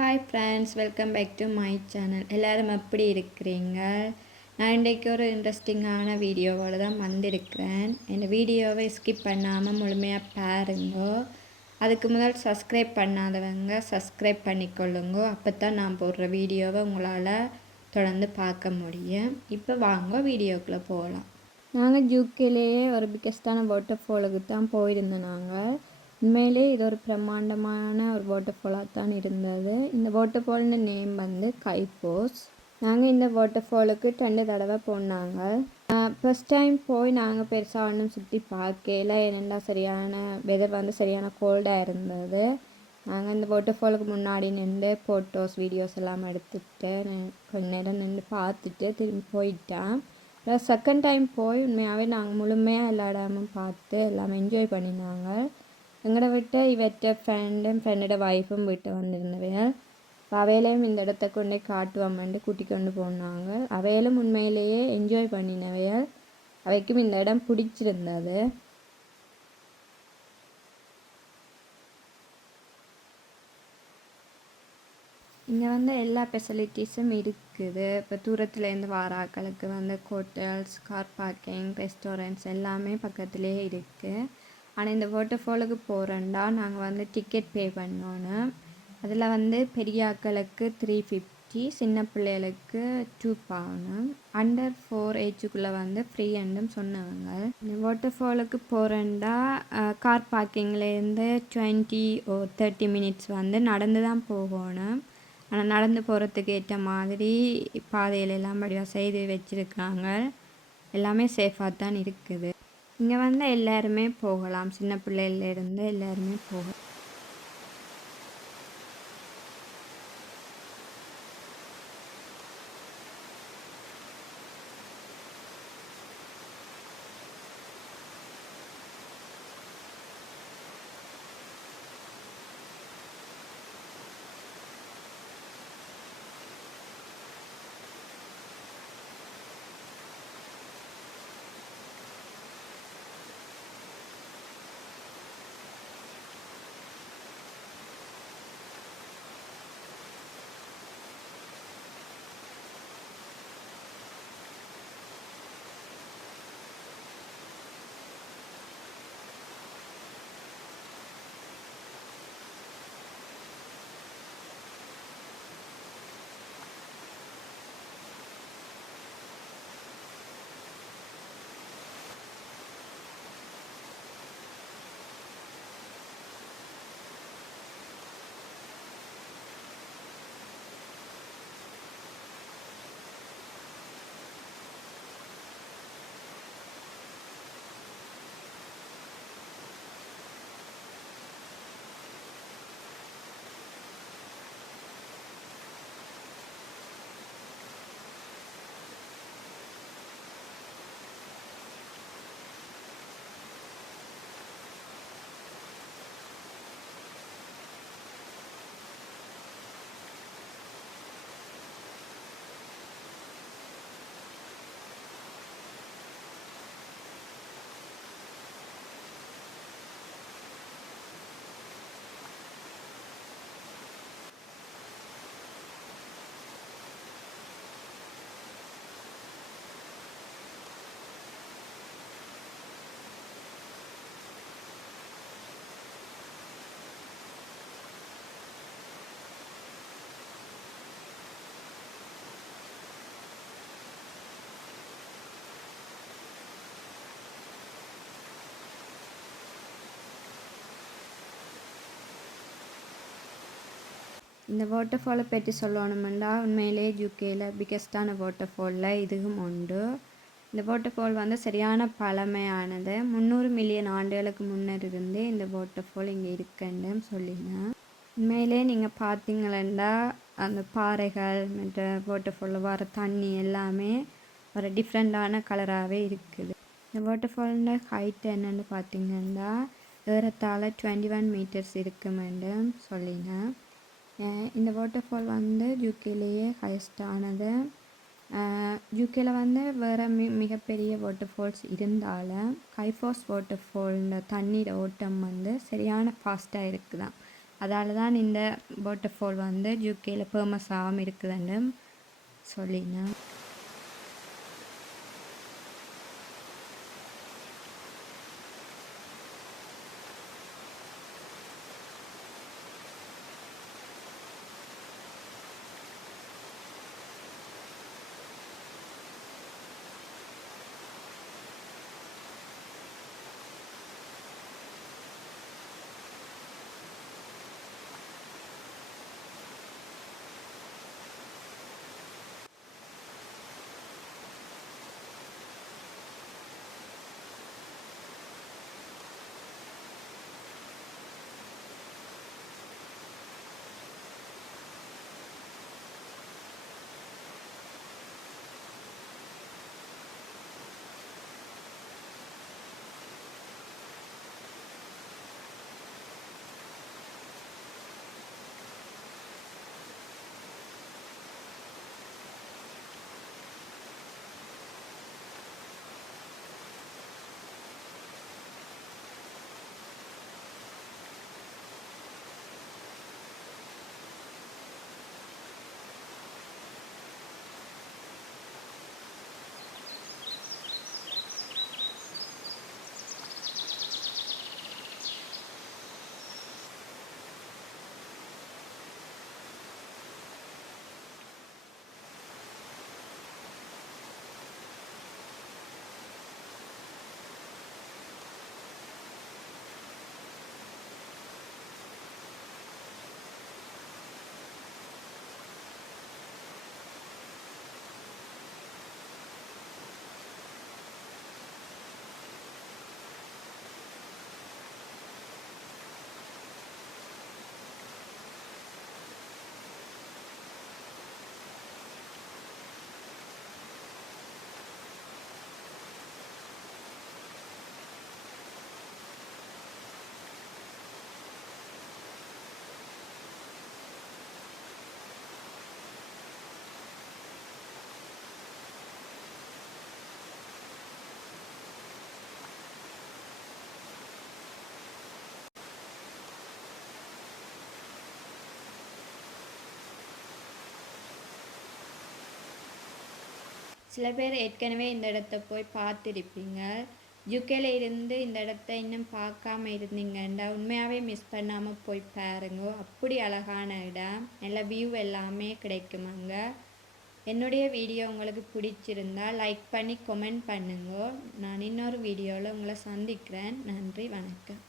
Hi friends, welcome back to my channel. எல்லோரும் எப்படி இருக்கிறீங்க? நான் இன்றைக்கு ஒரு இன்ட்ரெஸ்டிங்கான வீடியோவோடு தான் வந்திருக்கிறேன். இந்த வீடியோவை ஸ்கிப் பண்ணாமல் முழுமையாக பாருங்கோ. அதுக்கு முதல் சப்ஸ்கிரைப் பண்ணாதவங்க சப்ஸ்கிரைப் பண்ணிக்கொள்ளுங்க. அப்போ தான் நான் போடுற வீடியோவை உங்களால் தொடர்ந்து பார்க்க முடியும். இப்போ வாங்க வீடியோக்குள்ளே போகலாம். நாங்கள் யூகேலேயே ஒரு பிக்கஸ்டான வாட்டர் ஃபாலுக்கு தான் போயிருந்தோம். நாங்கள் உண்மையிலே இது ஒரு பிரம்மாண்டமான ஒரு வாட்டர் ஃபாலாக தான் இருந்தது. இந்த வாட்டர் ஃபால்னு நேம் வந்து கைஃபோஸ். நாங்கள் இந்த வாட்டர் ஃபாலுக்கு 2 தடவை போனாங்க. ஃபஸ்ட் டைம் போய் நாங்கள் பெருசாக ஒன்றும் சுற்றி பார்க்கல. ஏனெண்டா சரியான வெதர் வந்து சரியான கோல்டாக இருந்தது. நாங்கள் இந்த வாட்டர் ஃபாலுக்கு முன்னாடி நின்று ஃபோட்டோஸ் வீடியோஸ் எல்லாம் எடுத்துகிட்டு கொஞ்ச நேரம் நின்று பார்த்துட்டு திரும்பி போயிட்டேன். செகண்ட் டைம் போய் உண்மையாகவே நாங்கள் முழுமையாக எல்லா இடமும் பார்த்து எல்லாமே என்ஜாய் பண்ணினாங்க. எங்களை விட்டு இவற்ற ஃப்ரெண்டோட ஒய்ஃபும் வீட்டை வந்திருந்தவையால் அவையிலையும் இந்த இடத்த கொண்டே காட்டுவோம்ட்டு கூட்டி கொண்டு போனாங்க. அவையிலும் உண்மையிலேயே என்ஜாய் பண்ணினவையால் அவைக்கும் இந்த இடம் பிடிச்சிருந்தது. இங்கே வந்து எல்லா ஃபெசிலிட்டிஸும் இருக்குது. இப்போ தூரத்துலேருந்து வாராக்களுக்கு வந்து ஹோட்டல்ஸ், கார் பார்க்கிங், ரெஸ்டாரண்ட்ஸ் எல்லாமே பக்கத்துலேயே இருக்குது. ஆனால் இந்த வாட்டர் ஃபாலுக்கு போகிறோண்டா நாங்கள் வந்து டிக்கெட் பே பண்ணோன்னு. அதில் வந்து பெரியாக்களுக்கு 350, சின்ன பிள்ளைகளுக்கு 2 பவுன், அண்டர் 4 ஏஜுக்குள்ளே வந்து ஃப்ரீ அண்டும் சொன்னவங்க. இந்த வாட்டர் ஃபாலுக்கு போகிறோண்டா கார் பார்க்கிங்லேருந்து 20 or 30 மினிட்ஸ் வந்து நடந்து தான் போகணும். ஆனால் நடந்து போகிறதுக்கு ஏற்ற மாதிரி பாதையில எல்லாம் படிவாக செய்து வச்சுருக்காங்க. எல்லாமே சேஃபாக தான் இருக்குது. இங்கே வந்து எல்லாருமே போகலாம், சின்ன பிள்ளையிலேருந்து எல்லாருமே போகலாம். இந்த வாட்டர் ஃபாலை பற்றி சொல்லணுமெண்டா உண்மையிலே யூகேயில் பிக்கஸ்டான வாட்டர் ஃபாலில் இதுவும் உண்டு. இந்த வாட்டர் ஃபால் வந்து சரியான பழமையானது. 300 மில்லியன் ஆண்டுகளுக்கு முன்னர் இருந்தே இந்த வாட்டர் ஃபால் இங்கே இருக்குன்னு சொல்லினேன். உண்மையிலே நீங்கள் பார்த்தீங்களா அந்த பாறைகள் மற்ற வாட்டர் ஃபாலில் வர தண்ணி எல்லாமே ஒரு டிஃப்ரெண்ட்டான கலராகவே இருக்குது. இந்த வாட்டர் ஃபாலோட ஹைட் என்னென்னு பார்த்தீங்கன்னா ஏறத்தாழ 21 மீட்டர்ஸ் இருக்குமென்று சொல்லினேன். இந்த வாட்டர் ஃபால் வந்து யூகேலேயே ஹையஸ்டானது. யூகேயில் வந்து வேறு மிகப்பெரிய வாட்டர் ஃபால்ஸ் இருந்தாலும் கைஃபோஸ் வாட்டர் ஃபால்ன்ற தண்ணீர் ஓட்டம் வந்து சரியான ஃபாஸ்ட்டாக இருக்குதான். அதால தான் இந்த வாட்டர்ஃபால் வந்து யூகேல ஃபேமஸ் ஆகாமல் இருக்குதுன்னு சொல்லினேன். சில பேர் ஏற்கனவே இந்த இடத்த போய் பார்த்துருப்பீங்க. யூகேல இருந்து இந்த இடத்த இன்னும் பார்க்காம இருந்தீங்கன்னா உண்மையாகவே மிஸ் பண்ணாமல் போய் பாருங்க. அப்படி அழகான இடம், நல்ல வியூ எல்லாமே கிடைக்குமாங்க. என்னுடைய வீடியோ உங்களுக்கு பிடிச்சிருந்தா லைக் பண்ணி கமெண்ட் பண்ணுங்க. நான் இன்னொரு வீடியோவில் உங்களை சந்திக்கிறேன். நன்றி, வணக்கம்.